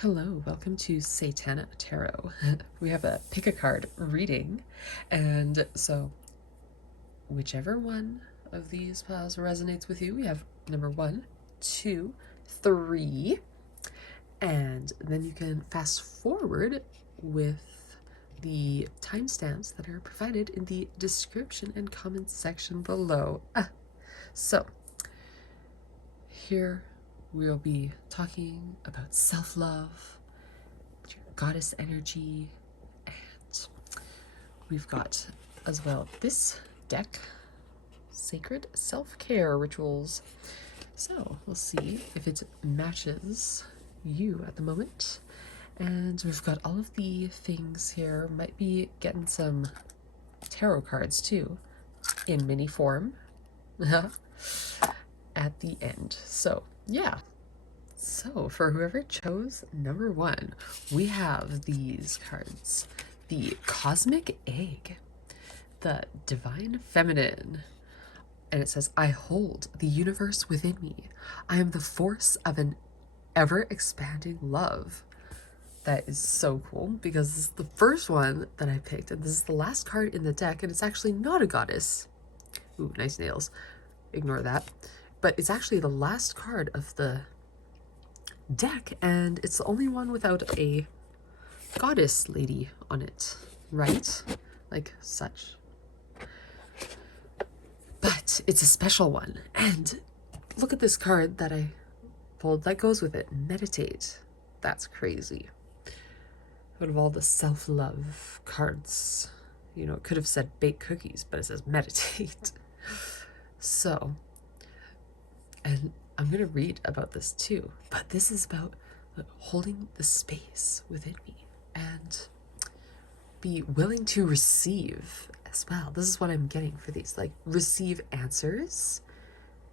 Hello, welcome to Seitana Tarot. We have a pick a card reading, and so whichever one of these piles resonates with you, we have number 1, 2, 3, and then you can fast forward with the timestamps that are provided in the description and comments section below. So here we'll be talking about self-love, your goddess energy, and we've got as well this deck, Sacred Self-Care Rituals. So we'll see if it matches you at the moment. And we've got all of the things here. Might be getting some tarot cards too, in mini form, at the end. So yeah. So for whoever chose number 1, we have these cards. The Cosmic Egg, the Divine Feminine, and it says, I hold the universe within me. I am the force of an ever-expanding love. That is so cool, because this is the first one that I picked, and this is the last card in the deck, and it's actually not a goddess. Ooh, nice nails. Ignore that. But it's actually the last card of the deck, and it's the only one without a goddess lady on it, right? Like such. But it's a special one, and look at this card that I pulled that goes with it. Meditate. That's crazy. Out of all the self-love cards, you know, it could have said bake cookies, but it says meditate. So, and I'm going to read about this too, but this is about holding the space within me and be willing to receive as well. This is what I'm getting for these, like receive answers.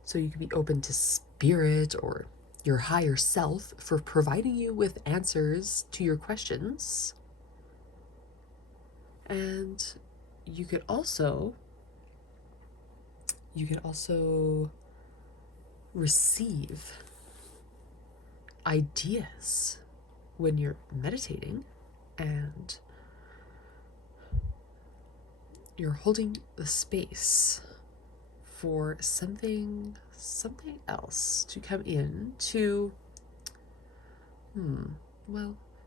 So you can be open to spirit or your higher self for providing you with answers to your questions. And you could also receive ideas when you're meditating and you're holding the space for something else to come in to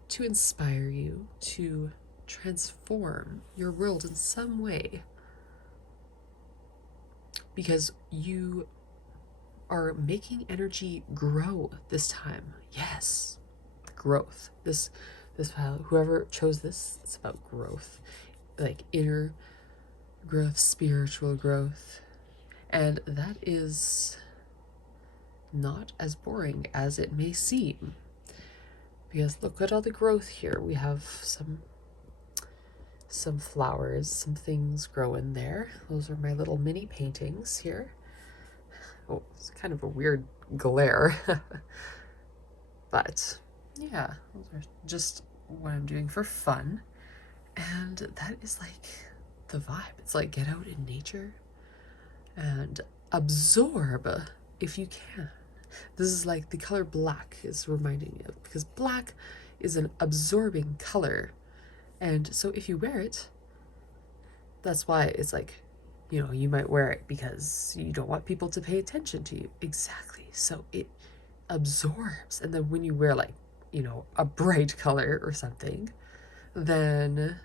to inspire you, to transform your world in some way, because you are making energy grow this time. Yes, growth. This whoever chose this, it's about growth, like inner growth, spiritual growth, and that is not as boring as it may seem, because look at all the growth here. We have some flowers, some things growing there. Those are my little mini paintings here. Oh, it's kind of a weird glare. But yeah, those are just what I'm doing for fun. And that is like the vibe. It's like get out in nature and absorb if you can. This is like the color black is reminding me of, because black is an absorbing color. And so if you wear it, that's why it's like, you know, you might wear it because you don't want people to pay attention to you. Exactly. So it absorbs. And then when you wear, like, you know, a bright color or something, then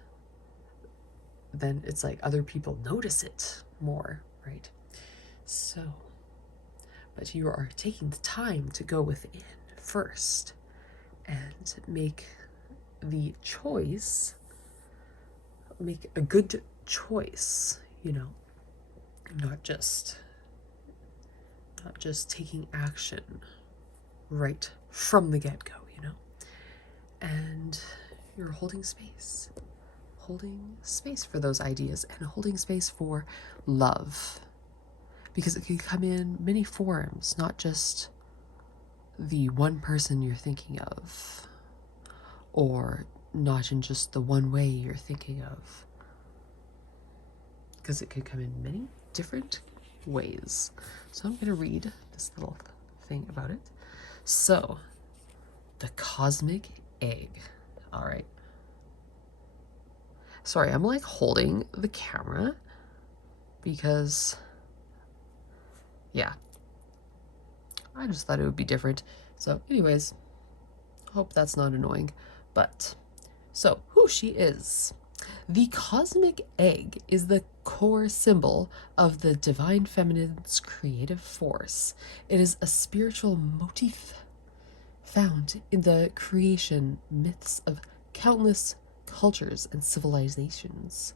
it's like other people notice it more, right? So, but you are taking the time to go within first and make the choice, make a good choice, you know, not just taking action right from the get-go, you know. And you're holding space for those ideas, and holding space for love, because it can come in many forms, not just the one person you're thinking of, or not in just the one way you're thinking of, because it could come in many different ways. So I'm going to read this little thing about it. So, the Cosmic egg. All right. Sorry, I'm like holding the camera because, yeah, I just thought it would be different. So anyways, hope that's not annoying. But, so who she is. The cosmic egg is the core symbol of the divine feminine's creative force. It is a spiritual motif found in the creation myths of countless cultures and civilizations.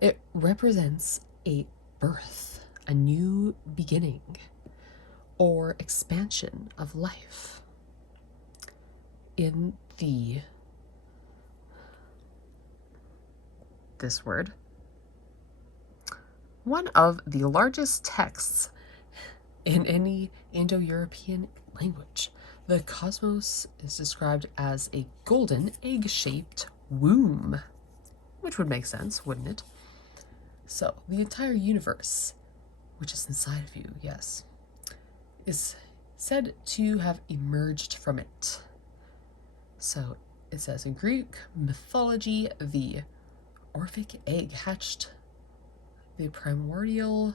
It represents a birth, a new beginning, or expansion of life. In this word, one of the largest texts in any Indo-European language, the cosmos is described as a golden egg-shaped womb, which would make sense, wouldn't it? So, the entire universe, which is inside of you, yes, is said to have emerged from it. So, it says in Greek mythology, the Orphic egg hatched the primordial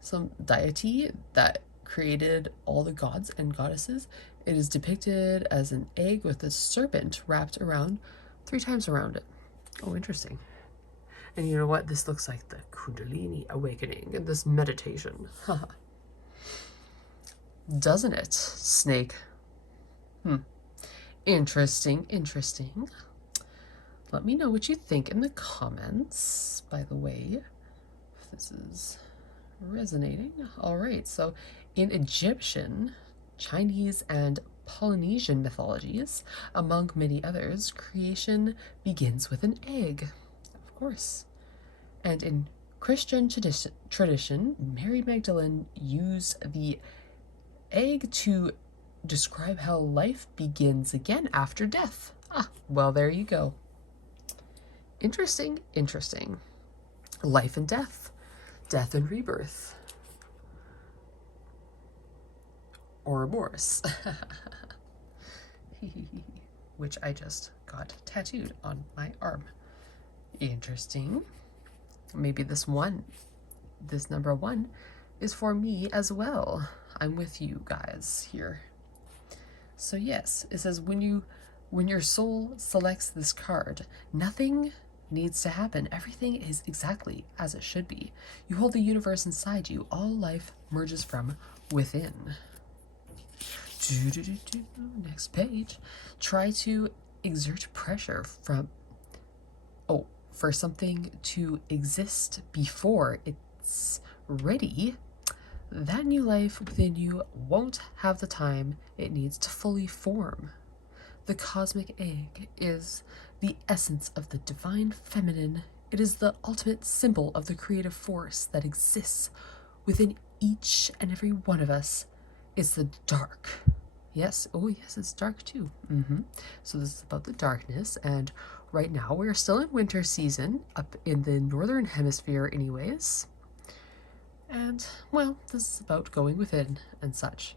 some deity that created all the gods and goddesses. It is depicted as an egg with a serpent wrapped around 3 times around it. Oh, interesting. And you know what? This looks like the Kundalini awakening in this meditation. Doesn't it, Snake? Interesting, interesting. Let me know what you think in the comments, by the way, if this is resonating. All right, so in Egyptian, Chinese, and Polynesian mythologies, among many others, creation begins with an egg, of course. And in Christian tradition, Mary Magdalene used the egg to describe how life begins again after death. Ah, well, there you go. Interesting, interesting. Life and death. Death and rebirth. Ouroboros. Which I just got tattooed on my arm. Interesting. Maybe this number 1, is for me as well. I'm with you guys here. So yes, it says when your soul selects this card, nothing needs to happen. Everything is exactly as it should be. You hold the universe inside you. All life merges from within. Next page. Try to exert pressure for something to exist before it's ready. That new life within you won't have the time it needs to fully form. The cosmic egg is the essence of the divine feminine. It is the ultimate symbol of the creative force that exists within each and every one of us. It's the dark. Yes, oh yes, it's dark too. So this is about the darkness, and right now we're still in winter season, up in the northern hemisphere anyways. And, well, this is about going within and such.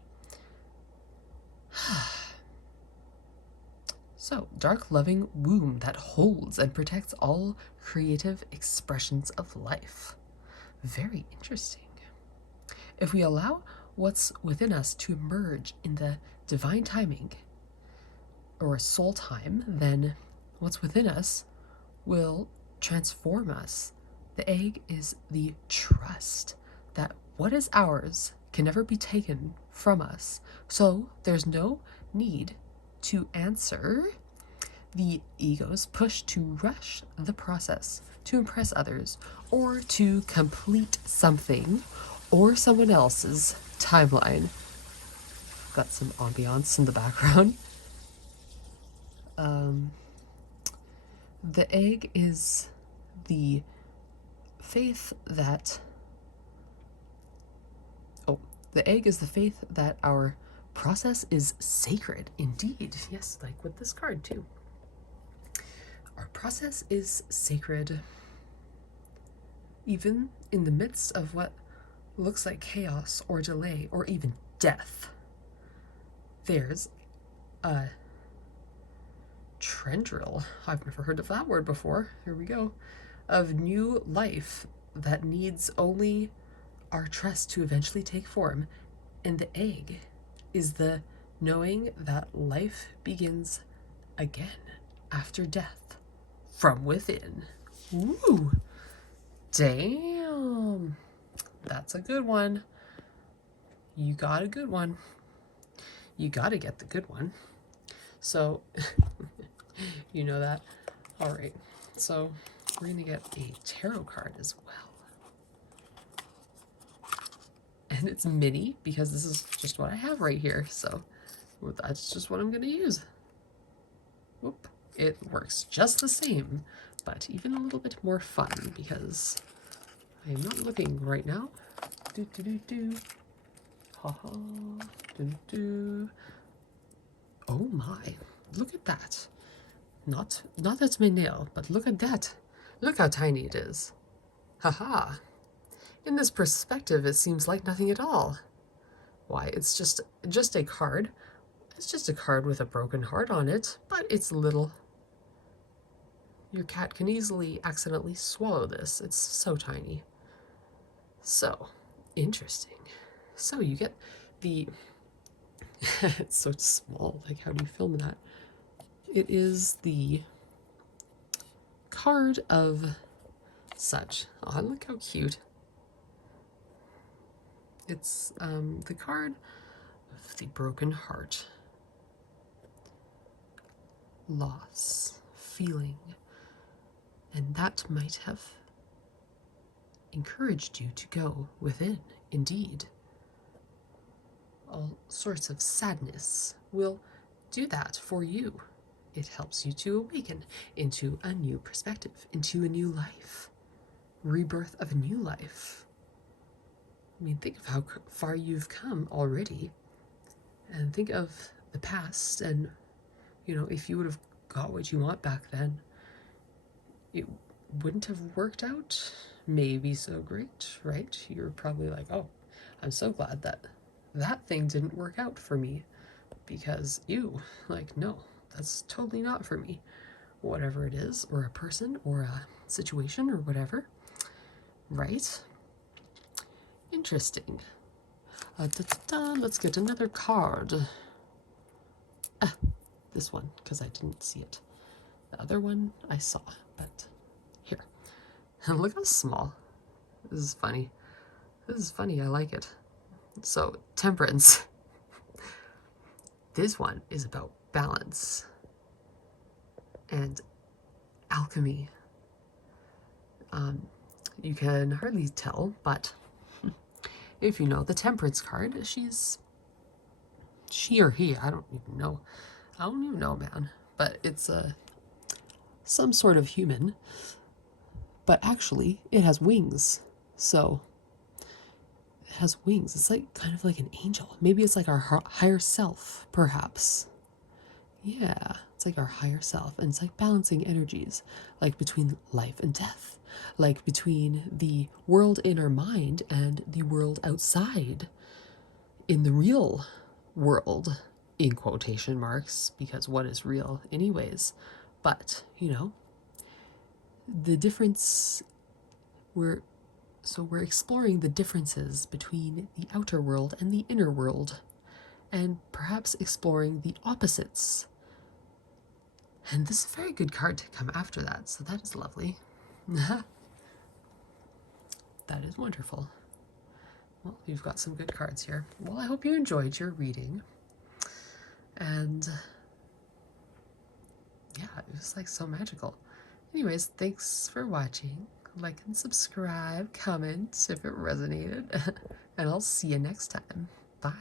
So, dark loving womb that holds and protects all creative expressions of life. Very interesting. If we allow what's within us to emerge in the divine timing, or soul time, then what's within us will transform us. The egg is the trust that what is ours can never be taken from us. So there's no need to answer the ego's push to rush the process, to impress others, or to complete something or someone else's timeline. Got some ambiance in the background. The egg is the faith that the egg is the faith that our process is sacred. Indeed, yes, like with this card too. Our process is sacred, even in the midst of what looks like chaos or delay or even death. there's a tendril, I've never heard of that word before, here we go, of new life that needs only our trust to eventually take form. And the egg is the knowing that life begins again after death from within. Ooh, damn. That's a good one. You got a good one. You got to get the good one. So, you know that. All right. So, we're going to get a tarot card as well. And it's mini because this is just what I have right here. So, that's just what I'm going to use. Whoop. It works just the same, but even a little bit more fun because I am not looking right now. Do do do do. Ha ha. Do do. Oh my! Look at that. Not that's my nail, but look at that. Look how tiny it is. Haha. In this perspective, it seems like nothing at all. Why, it's just a card. It's just a card with a broken heart on it, but it's little. Your cat can easily accidentally swallow this. It's so tiny. So, interesting. So you get the... it's so small. Like, how do you film that? It is the card of such. Oh, look how cute. It's the card of the broken heart. Loss, feeling, and that might have encouraged you to go within, indeed. All sorts of sadness will do that for you. It helps you to awaken into a new perspective, into a new life, rebirth of a new life. I mean, think of how far you've come already, and think of the past, and, you know, if you would have got what you want back then, it wouldn't have worked out maybe so great, right? You're probably like, oh, I'm so glad that that thing didn't work out for me, because like, no, that's totally not for me. Whatever it is, or a person, or a situation, or whatever, right? Interesting. Let's get another card. This one, because I didn't see it. The other one I saw, but here. Look how small. This is funny. This is funny, I like it. So, temperance. This one is about balance and alchemy. You can hardly tell, but if you know the temperance card, she or he, I don't even know, man, but it's some sort of human, but actually it has wings. So it has wings. It's like kind of like an angel. Maybe it's like our higher self, perhaps. Yeah, it's like our higher self, and it's like balancing energies, like between life and death, like between the world in our mind and the world outside, in the real world, in quotation marks, because what is real anyways? But, you know, the difference, we're exploring the differences between the outer world and the inner world, and perhaps exploring the opposites. And this is a very good card to come after that, so that is lovely. That is wonderful. Well, you've got some good cards here. Well, I hope you enjoyed your reading. And yeah, it was like so magical. Anyways, thanks for watching. Like and subscribe, comment if it resonated, and I'll see you next time. Bye.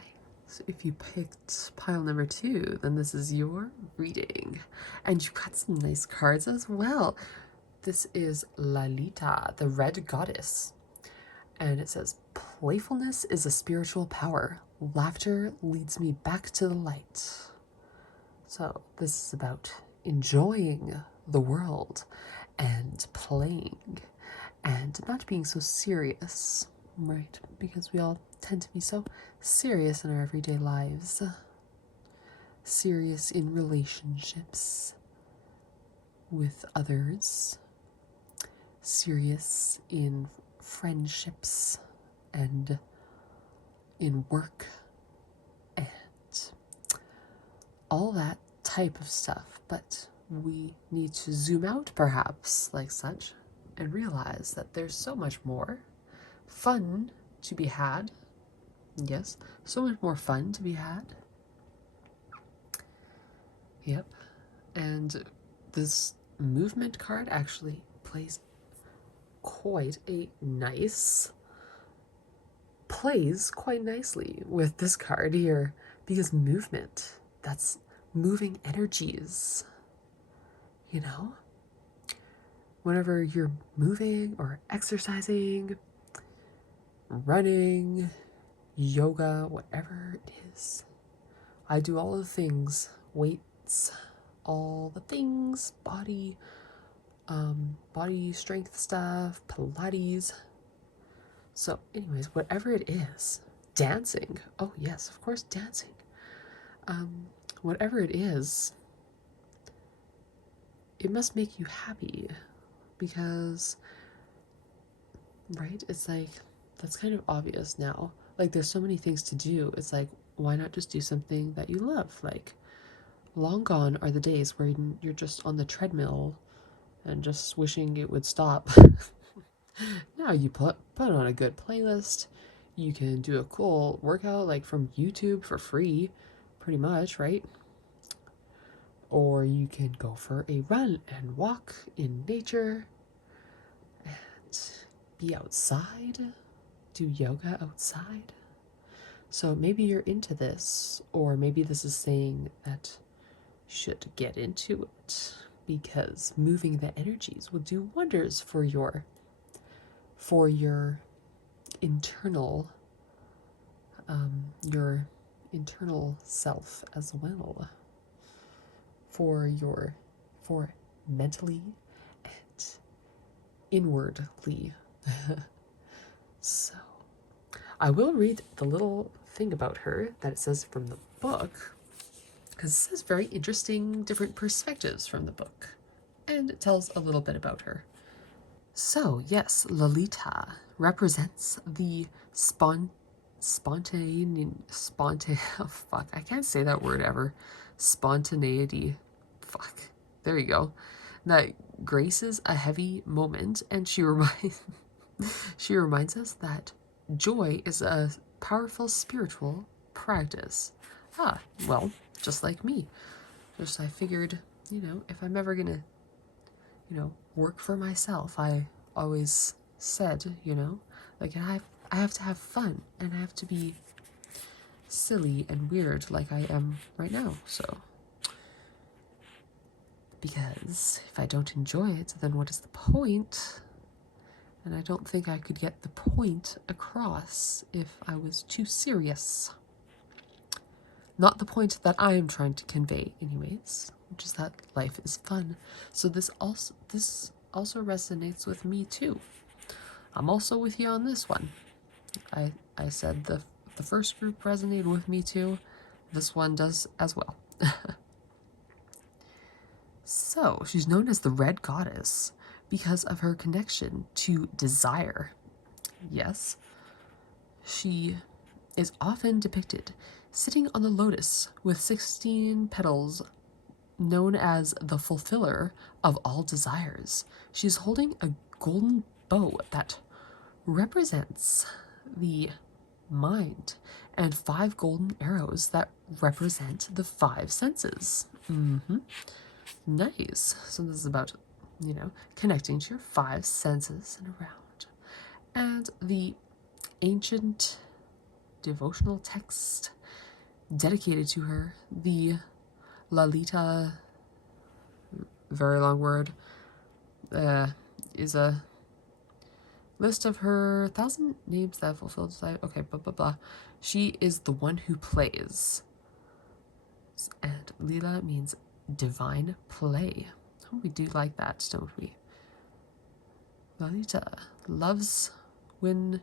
So if you picked pile number 2, then this is your reading. And you got some nice cards as well. This is Lalita, the Red Goddess. And it says, playfulness is a spiritual power. Laughter leads me back to the light. So this is about enjoying the world and playing and not being so serious, right? Because we all tend to be so serious in our everyday lives. serious in relationships with others, serious in friendships and in work and all that type of stuff. But we need to zoom out, perhaps, like such, and realize that there's so much more fun to be had. Yes, so much more fun to be had. Yep. And this movement card actually plays quite nicely with this card here, because movement, that's moving energies, you know? Whenever you're moving or exercising, running, yoga, whatever it is, I do all the things, weights, all the things, body strength stuff, Pilates. So anyways, whatever it is, dancing, oh yes, of course, dancing. Whatever it is, it must make you happy, because, right, it's like, that's kind of obvious now. Like, there's so many things to do. It's like, why not just do something that you love? Like, long gone are the days where you're just on the treadmill and just wishing it would stop. Now you put on a good playlist. You can do a cool workout, like from YouTube, for free, pretty much, right? Or you can go for a run and walk in nature and be outside, do yoga outside. So maybe you're into this, or maybe this is saying that you should get into it, because moving the energies will do wonders for your internal self as well, for mentally and inwardly. So I will read the little thing about her that it says from the book, because it says very interesting different perspectives from the book, and it tells a little bit about her. So yes, Lolita represents the oh fuck, I can't say that word ever. Spontaneity. Fuck. There you go. That graces a heavy moment, and she reminds us that joy is a powerful spiritual practice. Ah, well, just like me. Just I figured, if I'm ever gonna, work for myself, I always said, like I have to have fun, and I have to be silly and weird like I am right now. So, because if I don't enjoy it, then what is the point? And I don't think I could get the point across if I was too serious. Not the point that I am trying to convey, anyways, which is that life is fun. So this also resonates with me too. I'm also with you on this one. I said the first group resonated with me too. This one does as well. So she's known as the Red Goddess because of her connection to desire. Yes, she is often depicted sitting on the lotus with 16 petals, known as the fulfiller of all desires. She's holding a golden bow that represents the mind, and 5 golden arrows that represent the 5 senses. Nice. So this is about, connecting to your 5 senses and around. And the ancient devotional text dedicated to her, the Lalita, very long word, is a list of her 1,000 names that fulfill desire. Okay, blah, blah, blah. She is the one who plays. And Lila means divine play. Oh, we do like that, don't we? Lalita loves when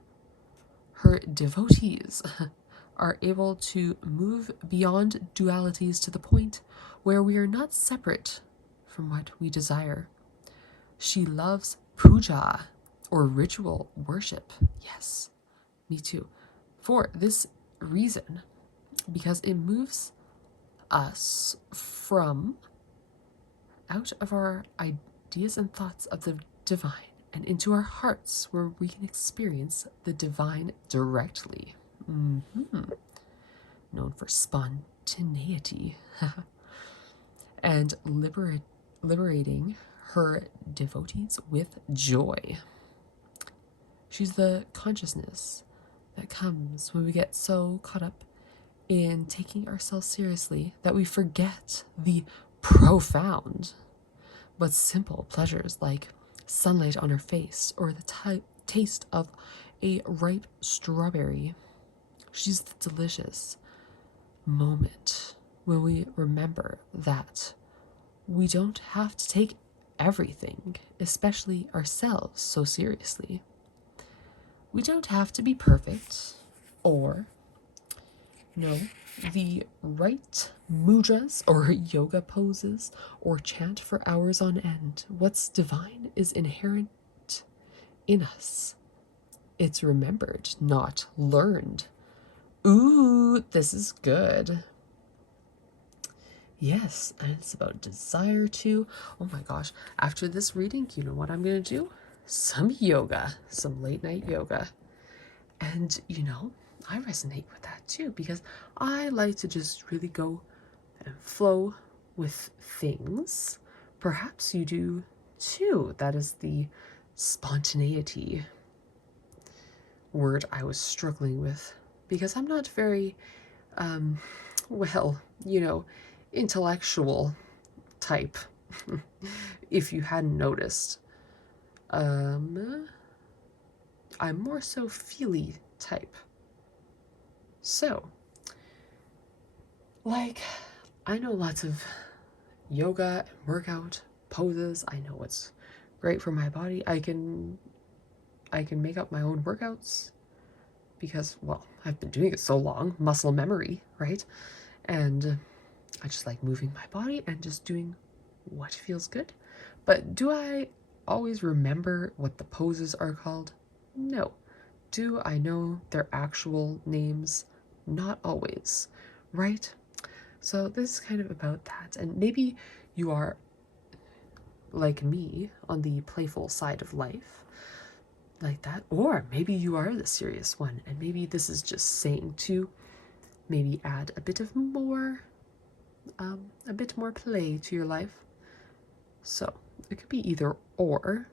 her devotees are able to move beyond dualities to the point where we are not separate from what we desire. She loves puja, or ritual worship. Yes, me too. For this reason, because it moves us from out of our ideas and thoughts of the divine and into our hearts where we can experience the divine directly. Known for spontaneity. And liberating her devotees with joy. She's the consciousness that comes when we get so caught up in taking ourselves seriously that we forget the profound but simple pleasures like sunlight on our face or the taste of a ripe strawberry. She's the delicious moment when we remember that we don't have to take everything, especially ourselves, so seriously. We don't have to be perfect or know the right mudras or yoga poses or chant for hours on end. What's divine is inherent in us. It's remembered, not learned. Ooh, this is good. Yes, and it's about desire too. Oh my gosh, after this reading, you know what I'm going to do? Some yoga, some late night yoga. And I resonate with that too because I like to just really go and flow with things. Perhaps you do too. That is the spontaneity word I was struggling with because I'm not very, well, intellectual type, if you hadn't noticed. I'm more so feely type. So, like, I know lots of yoga and workout poses. I know what's great for my body. I can make up my own workouts because, well, I've been doing it so long, muscle memory, right? And I just like moving my body and just doing what feels good. But do I always remember what the poses are called? No. Do I know their actual names? Not always, right? So this is kind of about that. And maybe you are like me on the playful side of life, like that. Or maybe you are the serious one. And maybe this is just saying to maybe add a bit more play to your life. So it could be either or.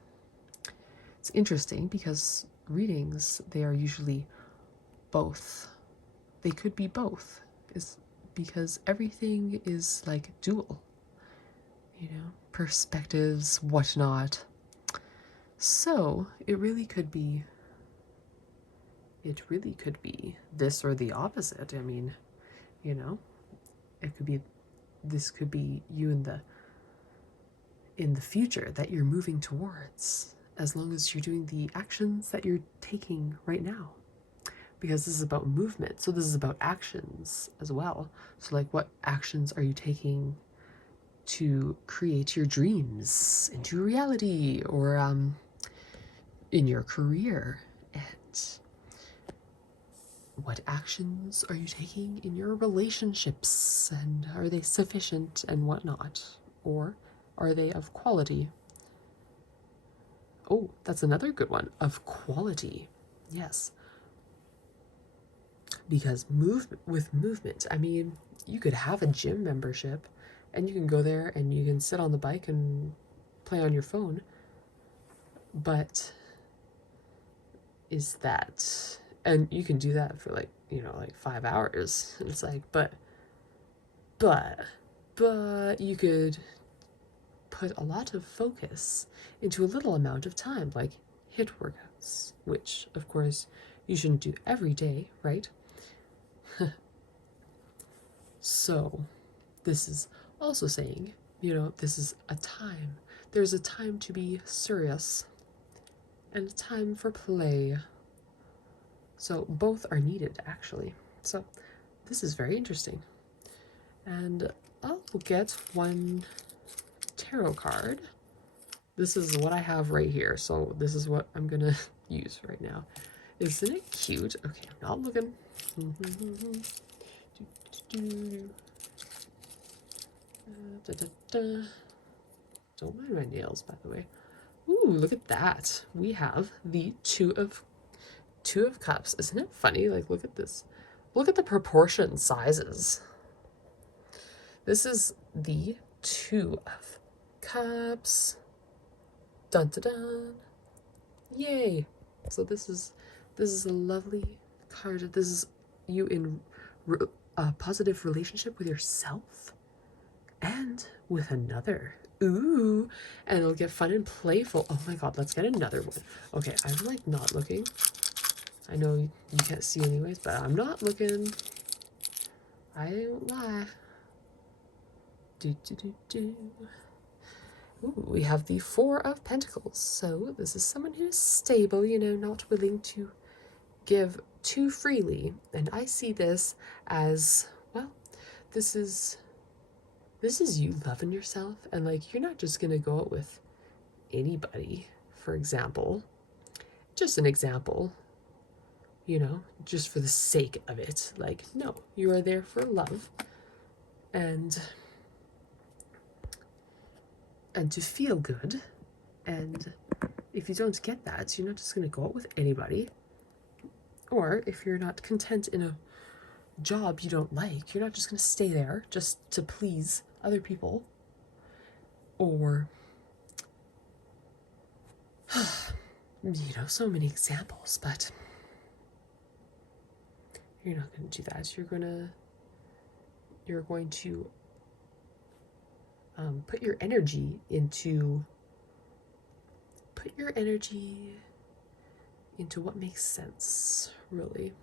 It's interesting because readings, they are usually both. They could be both, is because everything is like dual, perspectives, whatnot. So it really could be this or the opposite. I mean, it could be, this could be you in the future that you're moving towards, as long as you're doing the actions that you're taking right now. Because this is about movement, so this is about actions as well. So like, what actions are you taking to create your dreams into reality, or in your career? And what actions are you taking in your relationships, and are they sufficient and whatnot, or are they of quality? Oh, that's another good one, of quality. Yes, because movement, I mean, you could have a gym membership and you can go there and you can sit on the bike and play on your phone, but is that, and you can do that for like 5 hours, and it's like, but you could put a lot of focus into a little amount of time, like HIIT workouts, which of course you shouldn't do every day, right? So this is also saying, this is a time. There's a time to be serious and a time for play. So both are needed, actually. So this is very interesting. And I'll get one tarot card. This is what I have right here, so this is what I'm gonna use right now. Isn't it cute? Okay, I'm not looking. Don't mind my nails, by the way. Ooh, look at that. We have the Two of Cups. Isn't it funny? Like, look at this. Look at the proportion sizes. This is the Two of Cups. Dun dun dun. Yay. So this is a lovely card. This is you in a positive relationship with yourself and with another. Ooh, and it'll get fun and playful. Oh my god, let's get another one. Okay, I'm like not looking. I know you can't see anyways, but I'm not looking. I don't lie. Ooh, we have the Four of Pentacles. So this is someone who's stable, you know, not willing to give too freely. And I see this as, well, this is you loving yourself, and like you're not just gonna go out with anybody, for example. Just an example, you know, just for the sake of it. Like, no, you are there for love and to feel good. And if you don't get that, you're not just gonna go out with anybody. Or if you're not content in a job you don't like, you're not just gonna stay there just to please other people. Or you know, so many examples, but you're not going to do that. You're going to put your energy into what makes sense, really,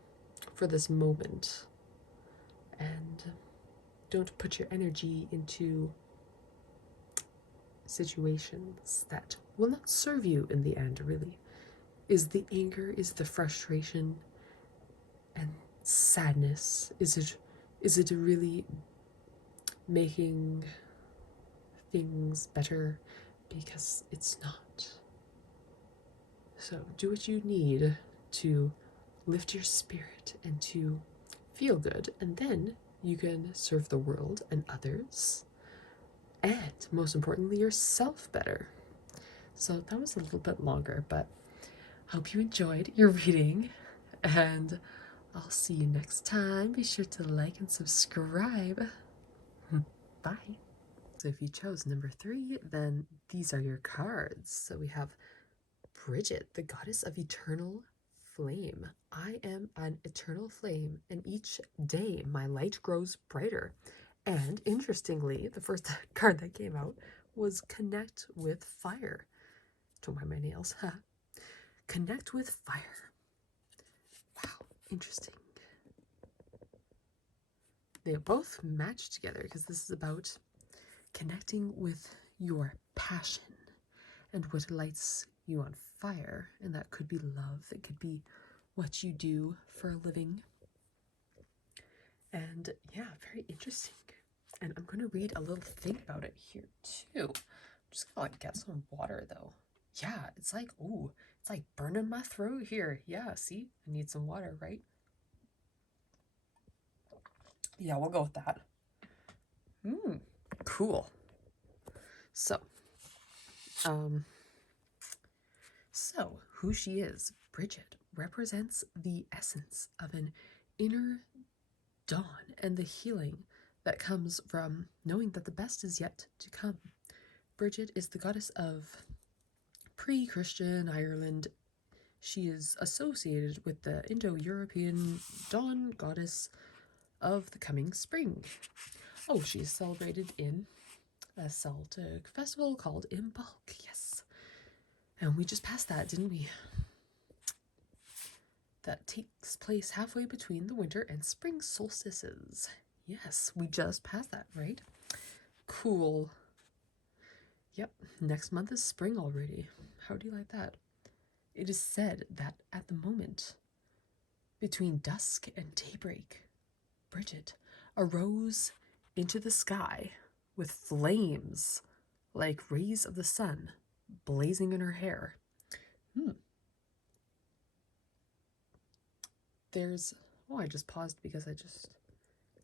for this moment. And don't put your energy into situations that will not serve you in the end, really. Is the anger, is the frustration and sadness, is it really making things better? Because it's not. So do what you need to lift your spirit and to feel good, and then you can serve the world and others, and most importantly, yourself better. So that was a little bit longer, but I hope you enjoyed your reading, and I'll see you next time. Be sure to like and subscribe. Bye. So if you chose number 3, then these are your cards. So we have Bridget, the goddess of eternal flame. I am an eternal flame, and each day my light grows brighter. And interestingly, the first card that came out was Connect with Fire. Don't mind my nails. Connect with Fire. Wow, interesting. They both match together because this is about connecting with your passion and what lights you on fire. And that could be love. It could be what you do for a living. And yeah, very interesting. And I'm going to read a little thing about it here too. I'm just going to get some water though. Yeah, it's like, ooh, it's like burning my throat here. Yeah, see? I need some water, right? Yeah, we'll go with that. Cool. So who she is, Bridget, represents the essence of an inner dawn and the healing that comes from knowing that the best is yet to come. Bridget is the goddess of pre-Christian Ireland. She is associated with the Indo-European dawn goddess of the coming spring. Oh, she is celebrated in a Celtic festival called Imbolc, yes. And we just passed that, didn't we? That takes place halfway between the winter and spring solstices. Yes, we just passed that, right? Cool. Yep, next month is spring already. How do you like that? It is said that at the moment between dusk and daybreak, Bridget arose into the sky with flames like rays of the sun blazing in her hair. There's... Oh, I just paused because I just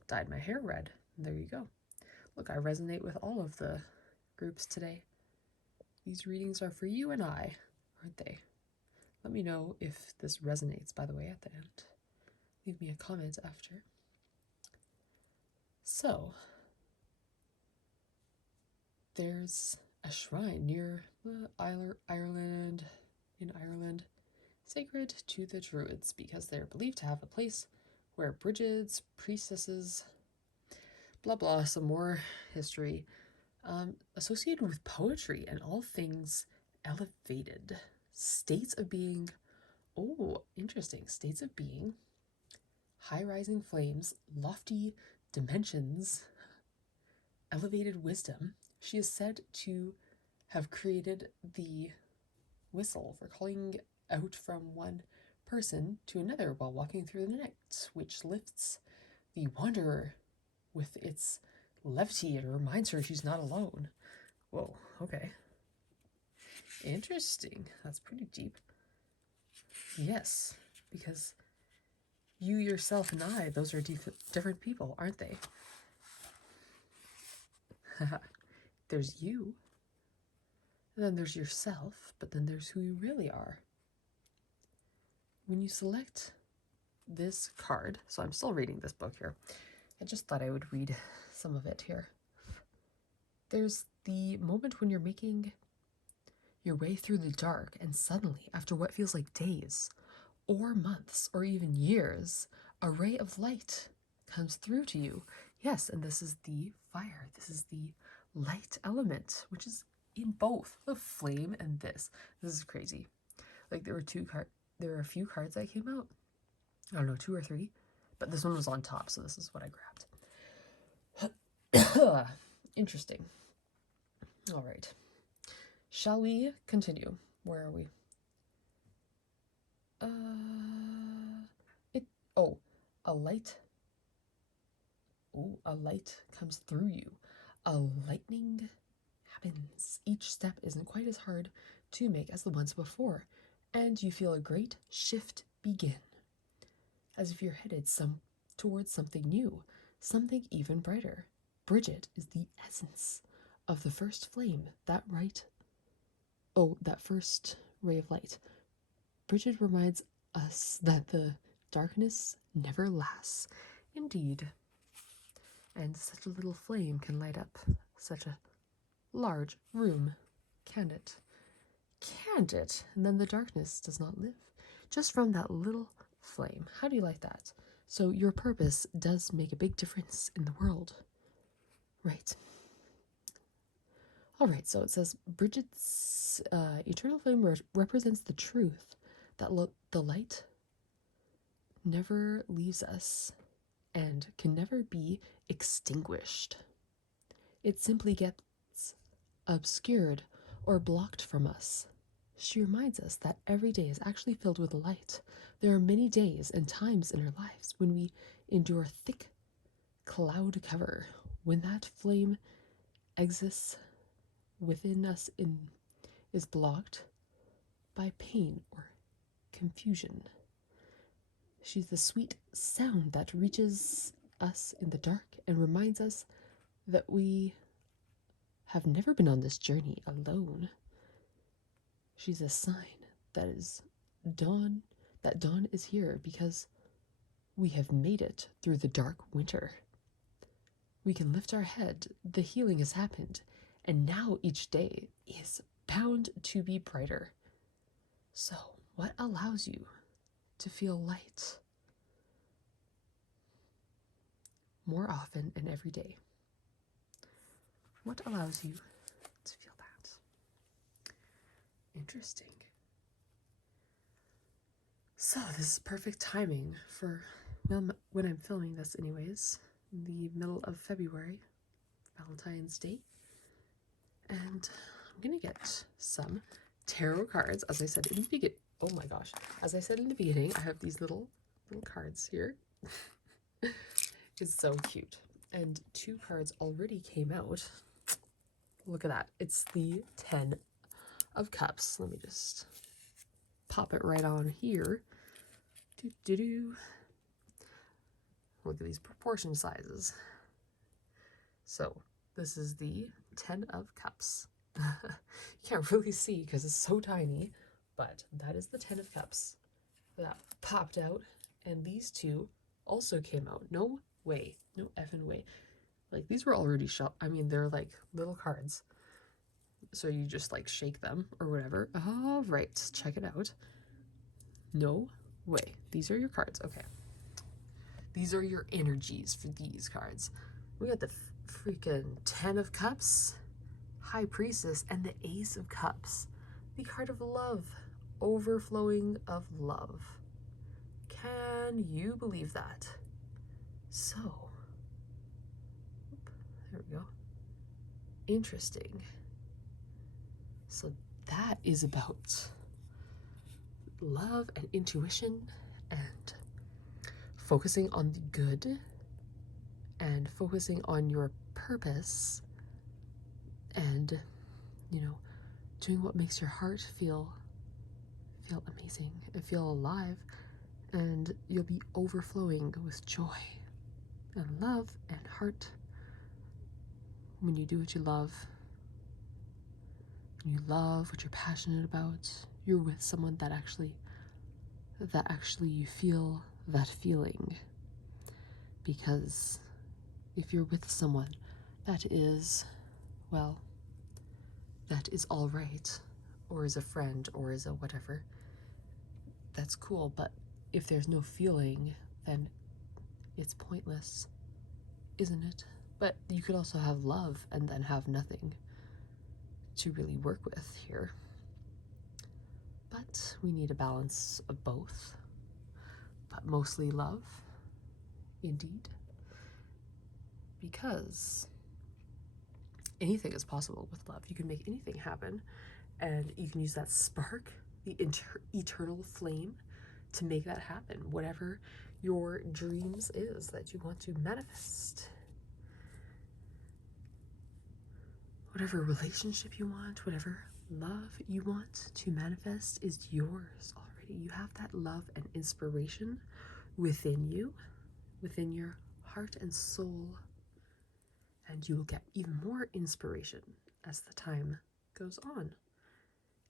dyed my hair red. There you go. Look, I resonate with all of the groups today. These readings are for you and I, aren't they? Let me know if this resonates, by the way, at the end. Leave me a comment after. So, there's a shrine near Ireland, sacred to the Druids because they're believed to have a place where Bridget's priestesses, blah blah, some more history, associated with poetry and all things elevated. States of being, oh, interesting, states of being, high rising flames, lofty dimensions, elevated wisdom. She is said to have created the whistle for calling out from one person to another while walking through the night, which lifts the wanderer with its levity and reminds her she's not alone. Whoa, okay. Interesting. That's pretty deep. Yes, because you yourself and I, those are different people, aren't they? There's you, and then there's yourself, but then there's who you really are. When you select this card, so I'm still reading this book here. I just thought I would read some of it here. There's the moment when you're making your way through the dark, and suddenly, after what feels like days, or months, or even years, a ray of light comes through to you. Yes, and this is the fire. This is the light element, which is in both the flame and this. This is crazy. Like there were a few cards that came out. I don't know, 2 or 3, but this one was on top, so this is what I grabbed. Interesting. All right. Shall we continue? Where are we? A light. Oh, a light comes through you. A lightning happens. Each step isn't quite as hard to make as the ones before, and you feel a great shift begin, as if you're headed towards something new, something even brighter. Bridget is the essence of the first flame, that first ray of light. Bridget reminds us that the darkness never lasts. Indeed. And such a little flame can light up such a large room. Can't it? Can't it? And then the darkness does not live. Just from that little flame. How do you like that? So your purpose does make a big difference in the world. Right. All right, so it says Bridget's eternal flame represents the truth that the light never leaves us and can never be extinguished. It simply gets obscured or blocked from us. She reminds us that every day is actually filled with light. There are many days and times in our lives when we endure thick cloud cover, when that flame exists within us is blocked by pain or confusion. She's the sweet sound that reaches us in the dark and reminds us that we have never been on this journey alone. She's a sign that dawn is here because we have made it through the dark winter. We can lift our head, the healing has happened, and now each day is bound to be brighter. So, what allows you to feel light more often and every day? What allows you to feel that? Interesting. So this is perfect timing for when I'm filming this anyways, in the middle of February, Valentine's Day. And I'm gonna get some tarot cards, as I said in the beginning. Oh my gosh. As I said in the beginning, I have these little cards here. It's so cute. And 2 cards already came out. Look at that. It's the 10 of Cups. Let me just pop it right on here. Doo-doo-doo. Look at these proportion sizes. So this is the 10 of Cups. You can't really see because it's so tiny, but that is the 10 of Cups. That popped out, and these 2 also came out. No way. No effing way. Like, these were already shot. I mean, they're like little cards. So you just like shake them or whatever. All right, check it out. No way. These are your cards. Okay. These are your energies for these cards. We got the freaking 10 of Cups, High Priestess, and the Ace of Cups. The card of love. Overflowing of love. Can you believe that? So, there we go. Interesting. So that is about love and intuition and focusing on the good and focusing on your purpose and, you know, doing what makes your heart feel amazing and feel alive, and you'll be overflowing with joy and love and heart when you do what you love. When you love what you're passionate about, you're with someone that actually you feel that feeling. Because if you're with someone that is, well, that is all right, or is a friend, or is a whatever, that's cool. But if there's no feeling, then it's pointless, isn't it? But you could also have love and then have nothing to really work with here. But we need a balance of both, but mostly love, indeed, because anything is possible with love. You can make anything happen, and you can use that spark, the eternal flame, to make that happen. Whatever your dreams is that you want to manifest, whatever relationship you want, whatever love you want to manifest is yours already. You have that love and inspiration within you, within your heart and soul, and you will get even more inspiration as the time goes on.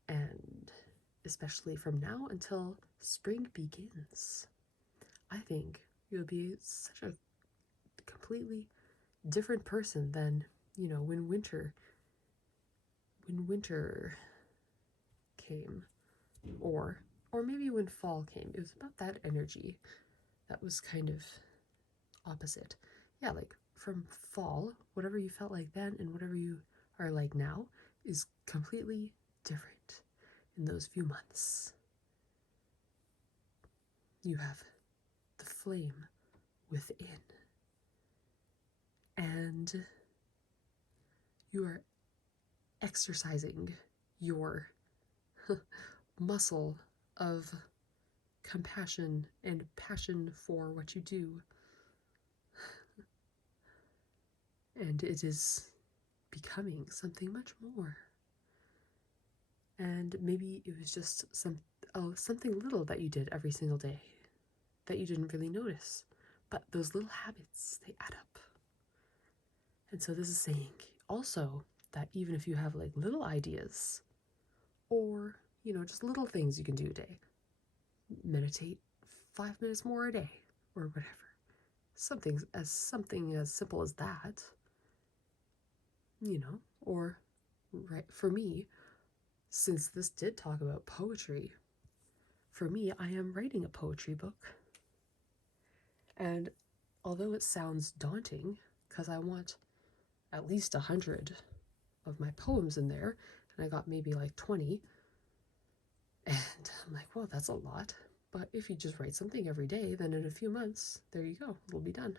And especially from now until spring begins, I think you'll be such a completely different person than, you know, when winter came, or maybe when fall came. It was about that energy that was kind of opposite. Yeah, like from fall, whatever you felt like then and whatever you are like now is completely different in those few months. You have the flame within, and you are exercising your muscle of compassion and passion for what you do. And it is becoming something much more. And maybe it was just something little that you did every single day that you didn't really notice. But those little habits, they add up. And so this is saying also that even if you have like little ideas or, you know, just little things you can do a day, meditate 5 minutes more a day or whatever. Something as simple as that, you know, or right for me, since this did talk about poetry, for me, I am writing a poetry book. And although it sounds daunting, because I want at least 100 of my poems in there, and I got maybe like 20, and I'm like, well, that's a lot. But if you just write something every day, then in a few months, there you go, it'll be done.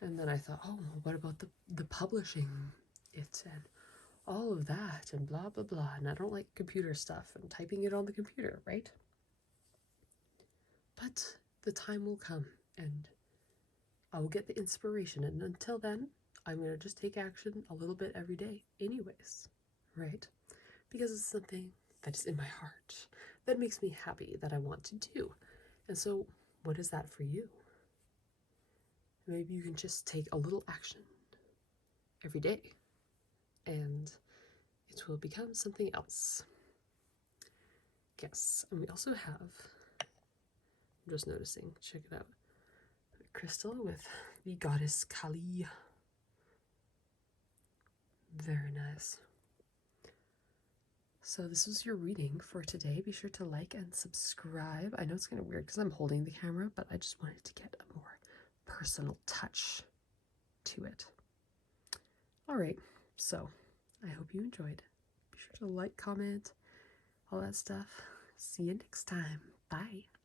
And then I thought, oh, well, what about the publishing it and all of that and blah, blah, blah. And I don't like computer stuff and typing it on the computer, right? But the time will come, and I will get the inspiration, and until then, I'm going to just take action a little bit every day anyways, right? Because it's something that is in my heart, that makes me happy, that I want to do. And so, what is that for you? Maybe you can just take a little action every day, and it will become something else. Yes, and we also have, I'm just noticing, check it out, a crystal with the goddess Kali. Very nice. So this was your reading for today. Be sure to like and subscribe. I know it's kind of weird because I'm holding the camera, but I just wanted to get a more personal touch to it. All right, so I hope you enjoyed. Be sure to like, comment, all that stuff. See you next time. Bye.